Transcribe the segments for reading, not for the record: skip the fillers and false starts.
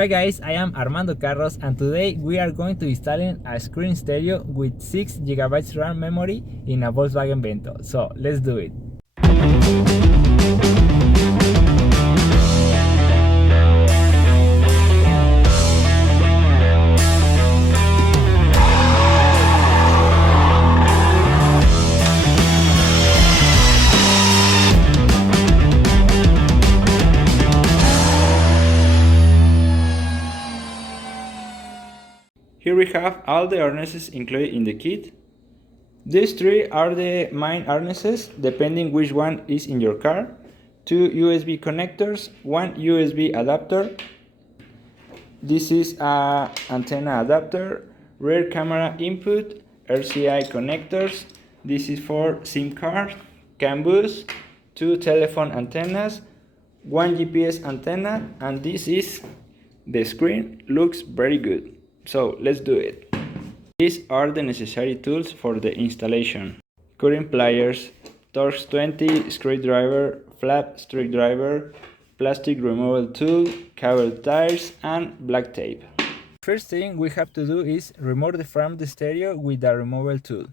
Hi guys, I am Armando Carros and today we are going to installing a screen stereo with 6 GB RAM memory in a Volkswagen Vento. So let's do it. Here we have all the harnesses included in the kit. These three are the main harnesses, depending which one is in your car. 2 USB connectors, 1 USB adapter. This is a antenna adapter, rear camera input, RCI connectors. This is for SIM card, CAN bus, 2 telephone antennas, 1 GPS antenna, and this is the screen. Looks very good. So let's do it. These are the necessary tools for the installation: current pliers, Torx 20 screwdriver, flap screwdriver, plastic removal tool, cable ties, and black tape. First thing we have to do is remove the from the stereo with the removal tool.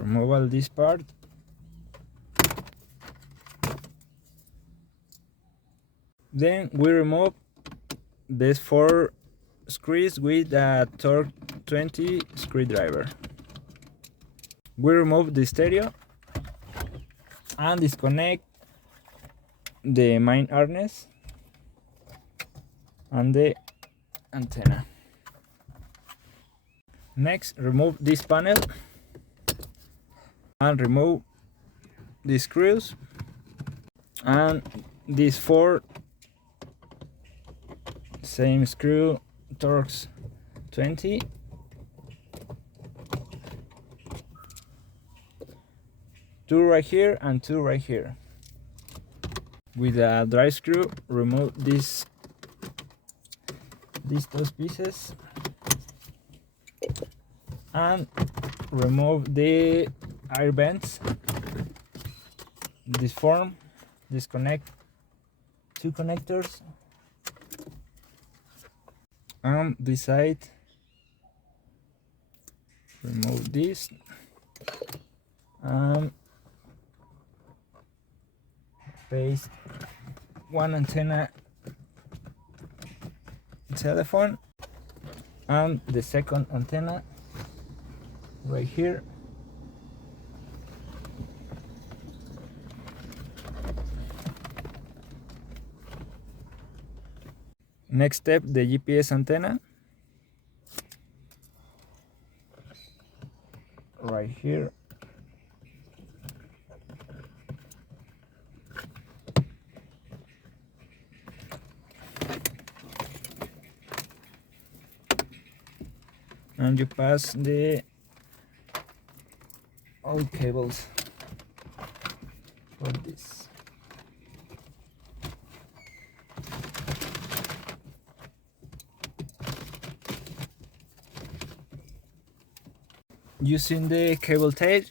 Remove this part. Then we remove these 4 screws with a Torx 20 screwdriver. We remove the stereo and disconnect the main harness and the antenna. Next, remove this panel and remove the screws and these 4 same screw Torx 20. Two right here and 2 right here. With a dry screw, remove these 2 pieces and remove the air vents. This form, disconnect 2 connectors. And this side, remove this and paste 1 antenna telephone and the second antenna right here. Next step, the GPS antenna right here. And you pass the all cables for this. Using the cable tie,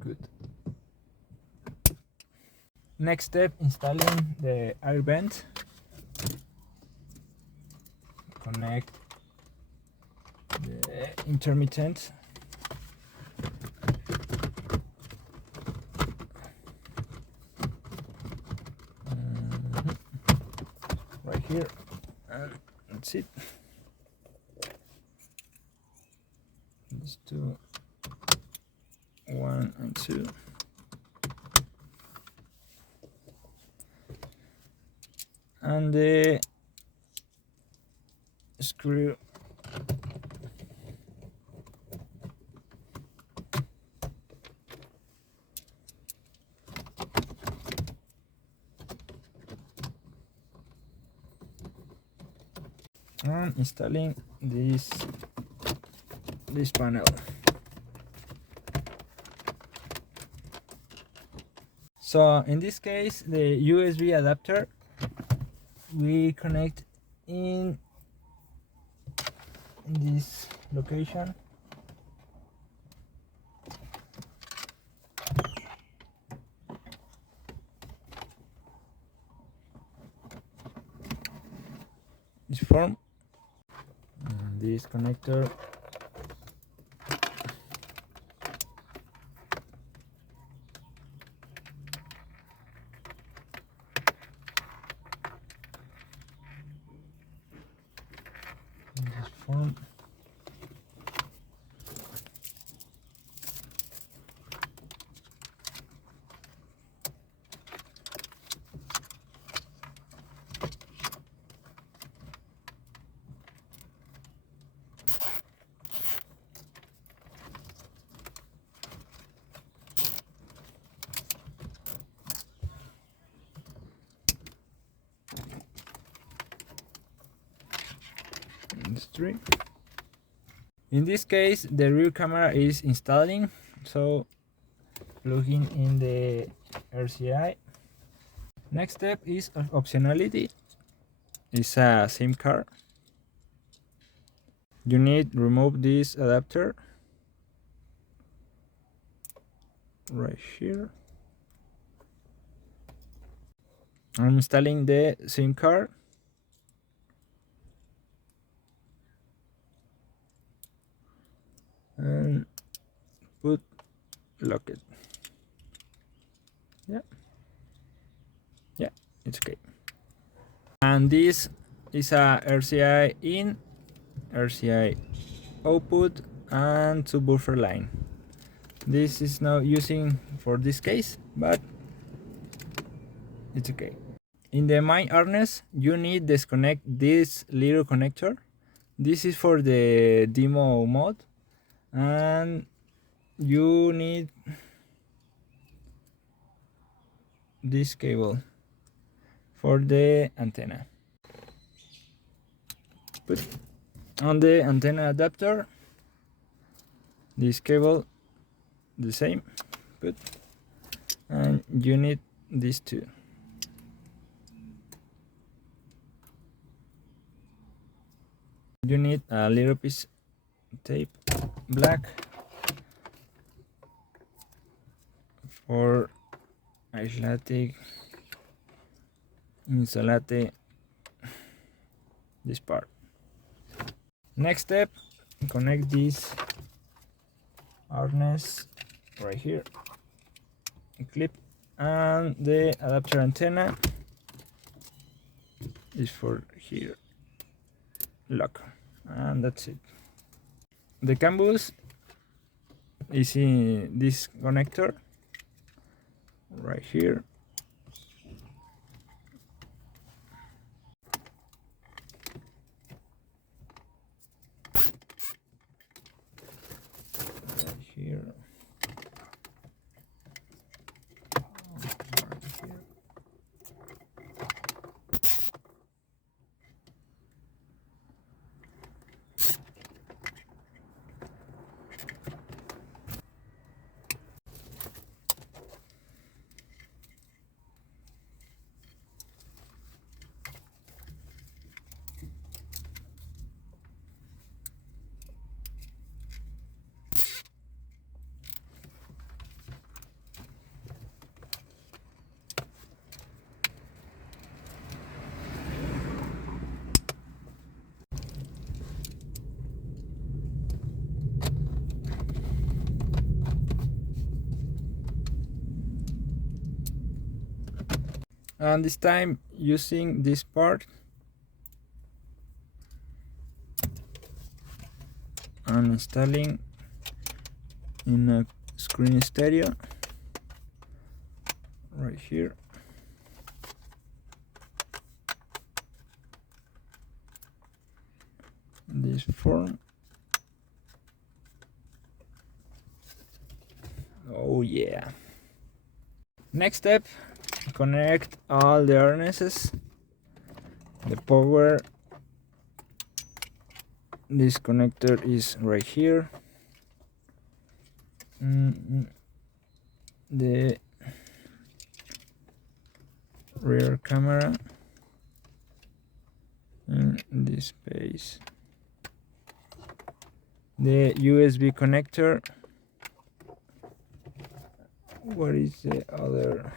good. Next step, installing the air vent. Connect the intermittent right here, and that's it. These 2, 1 and 2. And the screw and installing this panel. So in this case, the USB adapter we connect in this location. This form, and this connector this form. Three. In this case, the rear camera is installing, so plugging in the RCI. Next step is optionality. It's a SIM card. You need to remove this adapter right here. I'm installing the SIM card. And lock it. Yeah, it's okay. And this is a RCI in, RCI output, and subwoofer line. This is not using for this case, but it's okay. In the main harness, you need to disconnect this little connector. This is for the demo mode, and you need this cable for the antenna. Put on the antenna adapter this cable, the same, put, and you need these two. You need a little piece of tape, black, for aislate, insulate this part. Next step, connect this harness right here, clip, and the adapter antenna is for here, lock, and that's it. The CAN bus is in this connector right here. Here. And this time using this part and installing in a screen stereo right here. This form. Oh yeah. Next step, connect all the harnesses, the power. This connector is right here. The rear camera in this space. The USB connector. What is the other?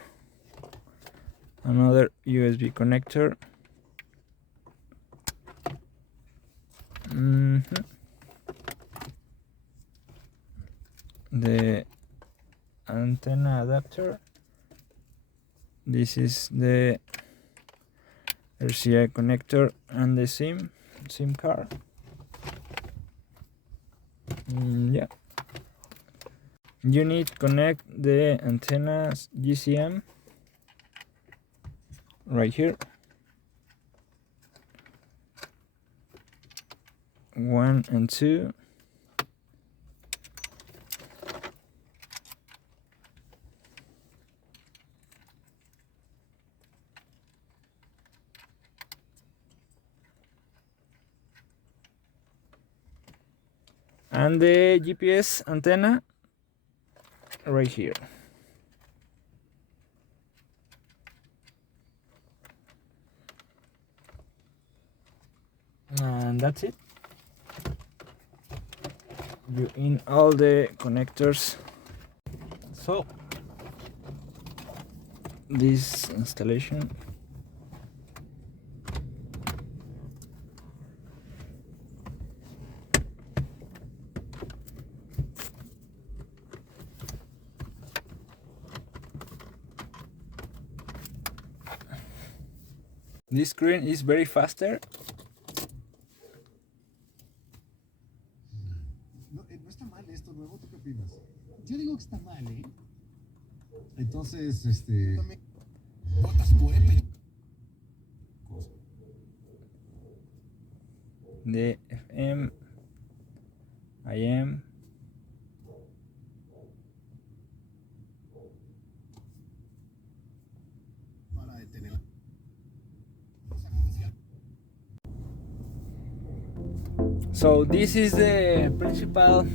Another USB connector. The antenna adapter. This is the RCA connector and the SIM card. Yeah. You need to connect the antennas GCM right here. 1 and 2. And the GPS antenna right here. And that's it. You in all the connectors. So this installation. This screen is very faster. No, no está mal esto nuevo, ¿tú qué opinas? Yo digo que está mal, ¿eh? Entonces, votas por él. The FM, AM. Para detener. So this is the principal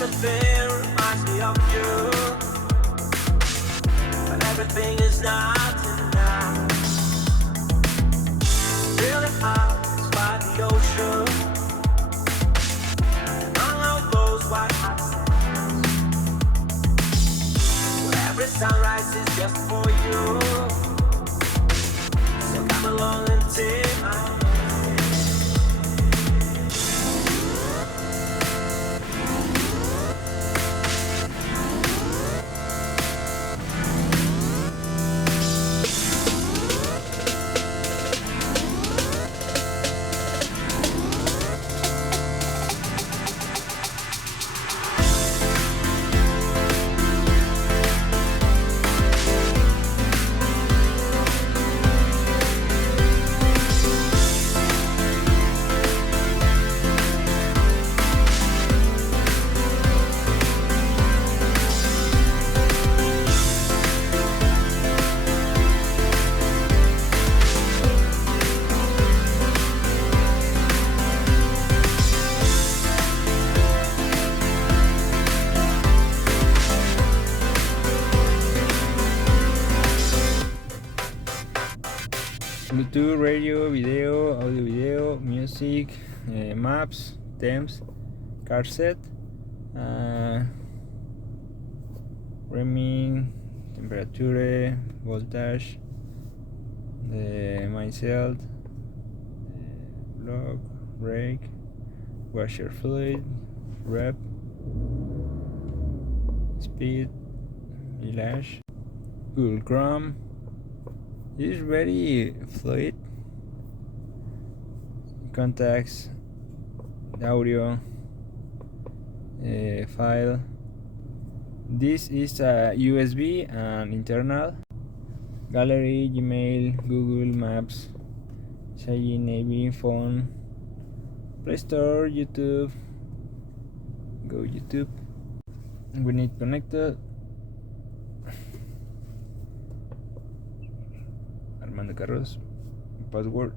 everything reminds me of you, but everything is not enough. Really hard is by the ocean, among all those white hot sands, where every sunrise is just for you. So come along and take my hand. Bluetooth, radio, video, audio, video, music, maps, temps, car set, rimming, temperature, voltage, the mindset, block, brake, washer fluid, rep, speed, mileage, Google Chrome. It's very fluid. Contacts, audio, file. This is a USB and internal. Gallery, Gmail, Google Maps, Seicane, Navy, phone, Play Store, YouTube. Go YouTube. We need connected. Armando Carros. Password.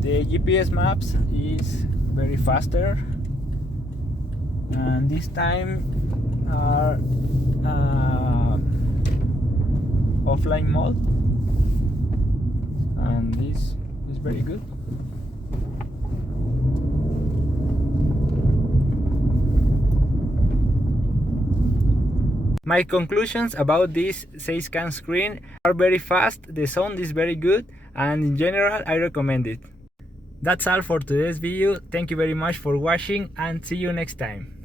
The GPS maps is very faster, and this time are offline mode, and this is very good. My conclusions about this Seicane screen are very fast, the sound is very good, and in general I recommend it. That's all for today's video. Thank you very much for watching and see you next time.